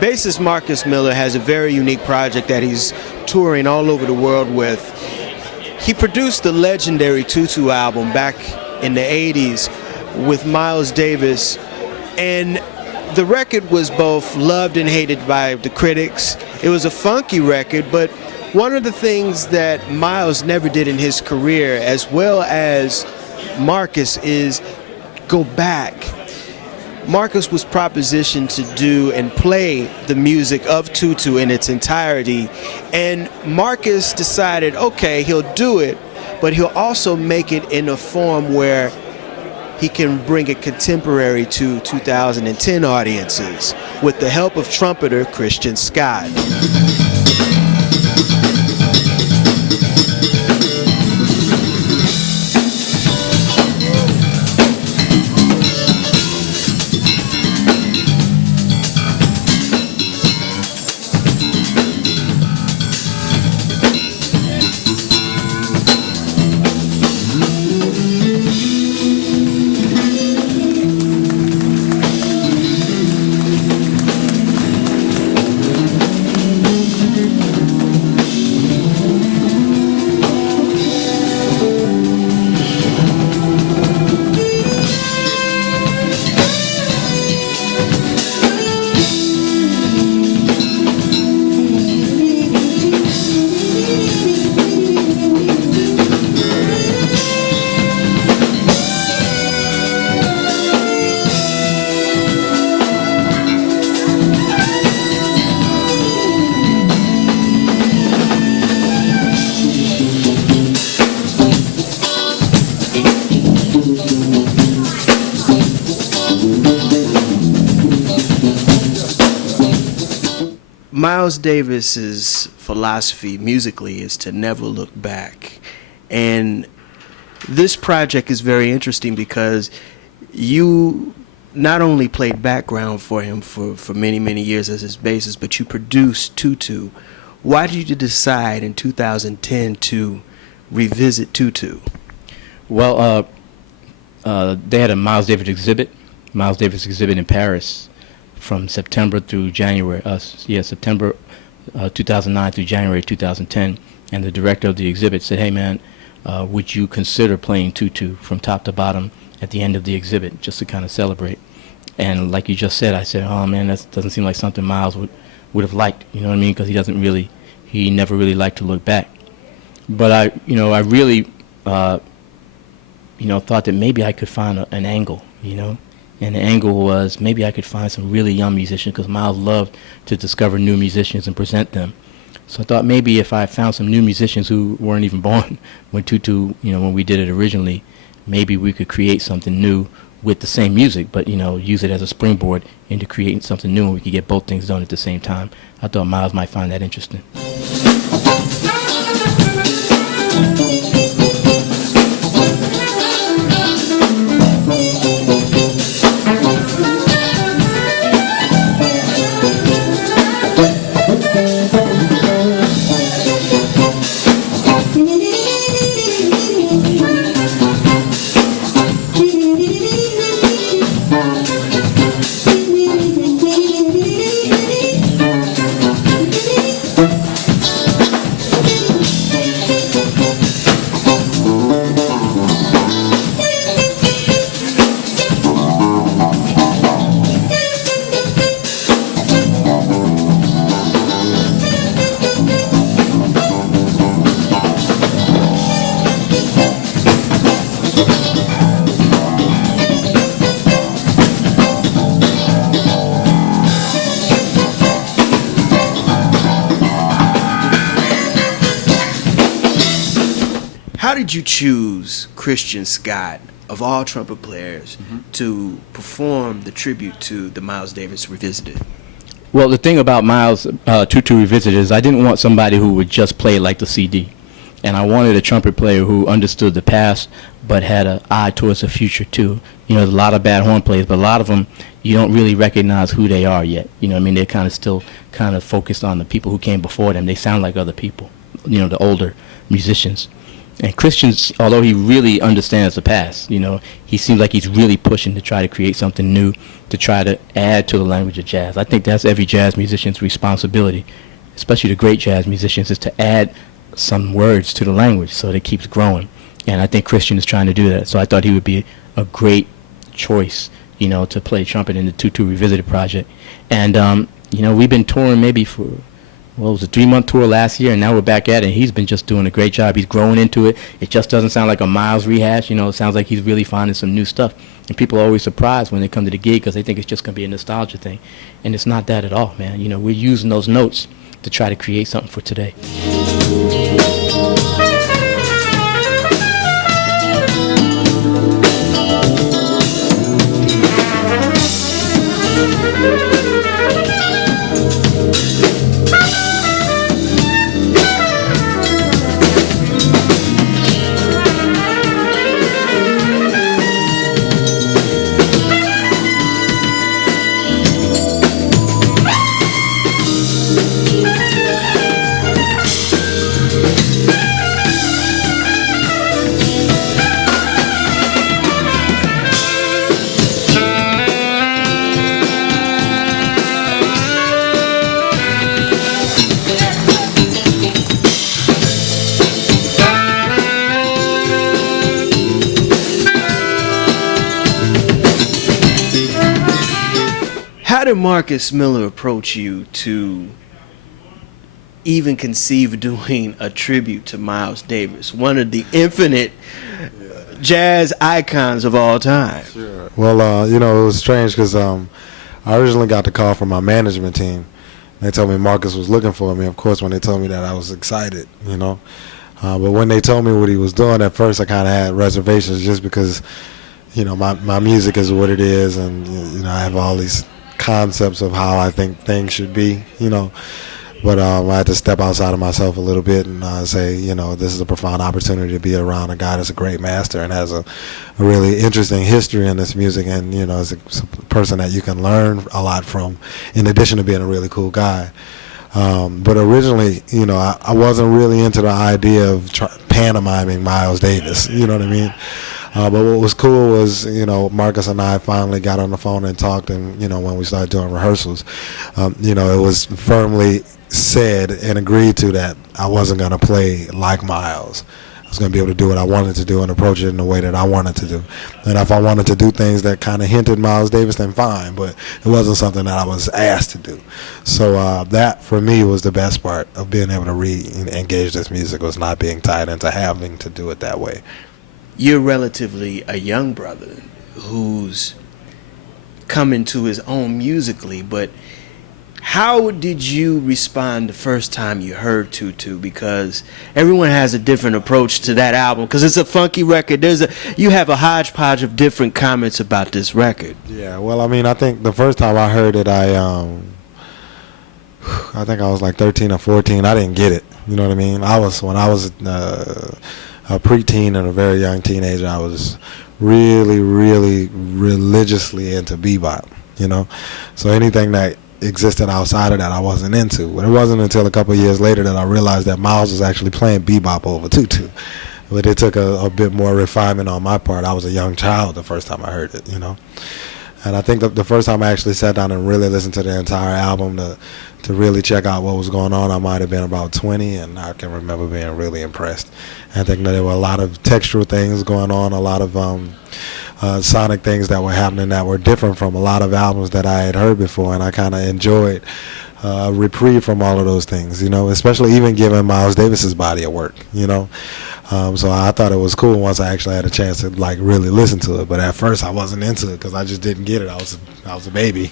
bassist Marcus Miller has a very unique project that he's touring all over the world with. He produced the legendary Tutu album back in the 80s with Miles Davis, and the record was both loved and hated by the critics. It was a funky record, but one of the things that Miles never did in his career, as well as Marcus, is go back. Marcus was propositioned to do and play the music of Tutu in its entirety, and Marcus decided, okay, he'll do it, but he'll also make it in a form where he can bring it contemporary to 2010 audiences with the help of trumpeter Christian Scott. Miles Davis's philosophy musically is to never look back, and this project is very interesting because you not only played background for him for many years as his bassist, but you produced Tutu. Why did you decide in 2010 to revisit Tutu? Well, they had a Miles Davis exhibit in Paris from September through January, September 2009 through January 2010, and the director of the exhibit said, hey man, would you consider playing Tutu from top to bottom at the end of the exhibit, just to kind of celebrate? And like you just said, I said, oh man, that doesn't seem like something Miles would have liked, you know what I mean, because he never really liked to look back. But I really thought that maybe I could find an angle, and the angle was maybe I could find some really young musicians, because Miles loved to discover new musicians and present them. So I thought maybe if I found some new musicians who weren't even born when Tutu, when we did it originally, maybe we could create something new with the same music, but use it as a springboard into creating something new, and we could get both things done at the same time. I thought Miles might find that interesting. How did you choose Christian Scott, of all trumpet players, to perform the tribute to the Miles Davis Revisited? Well, the thing about Miles Tutu Revisited is I didn't want somebody who would just play like the CD. And I wanted a trumpet player who understood the past but had an eye towards the future too. There's a lot of bad horn players, but a lot of them you don't really recognize who they are yet. They're kind of still kind of focused on the people who came before them. They sound like other people, the older musicians. And Christian's, although he really understands the past, he seems like he's really pushing to try to create something new, to try to add to the language of jazz. I think that's every jazz musician's responsibility, especially the great jazz musicians, is to add some words to the language so that it keeps growing. And I think Christian is trying to do that. So I thought he would be a great choice, to play trumpet in the Tutu Revisited project. And, we've been touring maybe for, it was a 3-month tour last year, and now we're back at it. And he's been just doing a great job. He's growing into it. It just doesn't sound like a Miles rehash. It sounds like he's really finding some new stuff. And people are always surprised when they come to the gig because they think it's just going to be a nostalgia thing. And it's not that at all, man. We're using those notes to try to create something for today. How did Marcus Miller approach you to even conceive of doing a tribute to Miles Davis, one of the infinite jazz icons of all time? Sure. Well, it was strange because I originally got the call from my management team. They told me Marcus was looking for me. Of course, when they told me that, I was excited, But when they told me what he was doing, at first I kind of had reservations just because, my music is what it is, and, I have all these concepts of how I think things should be, But I had to step outside of myself a little bit and say, this is a profound opportunity to be around a guy that's a great master and has a really interesting history in this music, and is a person that you can learn a lot from, in addition to being a really cool guy. But originally, I wasn't really into the idea of pantomiming Miles Davis. You know what I mean? But what was cool was, Marcus and I finally got on the phone and talked, and, when we started doing rehearsals, it was firmly said and agreed to that I wasn't going to play like Miles. I was going to be able to do what I wanted to do and approach it in the way that I wanted to do. And if I wanted to do things that kind of hinted Miles Davis, then fine, but it wasn't something that I was asked to do. So that, for me, was the best part of being able to re-engage this music, was not being tied into having to do it that way. You're relatively a young brother who's coming to his own musically, but how did you respond the first time you heard Tutu? Because everyone has a different approach to that album, because it's a funky record. You have a hodgepodge of different comments about this record. Yeah, well, I think the first time I heard it, I think I was like 13 or 14. I didn't get it. You know what I mean? When I was a preteen and a very young teenager, I was really, really religiously into bebop, So anything that existed outside of that I wasn't into. But it wasn't until a couple of years later that I realized that Miles was actually playing bebop over Tutu. But it took a bit more refinement on my part. I was a young child the first time I heard it, And I think the first time I actually sat down and really listened to the entire album to really check out what was going on, I might have been about 20, and I can remember being really impressed. I think that there were a lot of textural things going on, a lot of sonic things that were happening that were different from a lot of albums that I had heard before, and I kind of enjoyed a reprieve from all of those things, especially even given Miles Davis's body of work, So I thought it was cool once I actually had a chance to really listen to it. But at first I wasn't into it because I just didn't get it. I was a baby,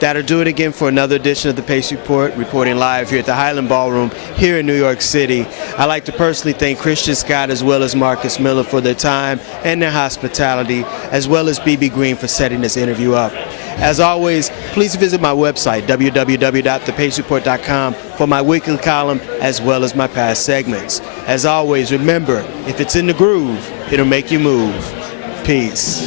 That'll do it again for another edition of the Pace Report, reporting live here at the Highland Ballroom here in New York City. I'd like to personally thank Christian Scott as well as Marcus Miller for their time and their hospitality, as well as B.B. Green for setting this interview up. As always, please visit my website, www.thepacereport.com, for my weekly column as well as my past segments. As always, remember, if it's in the groove, it'll make you move. Peace.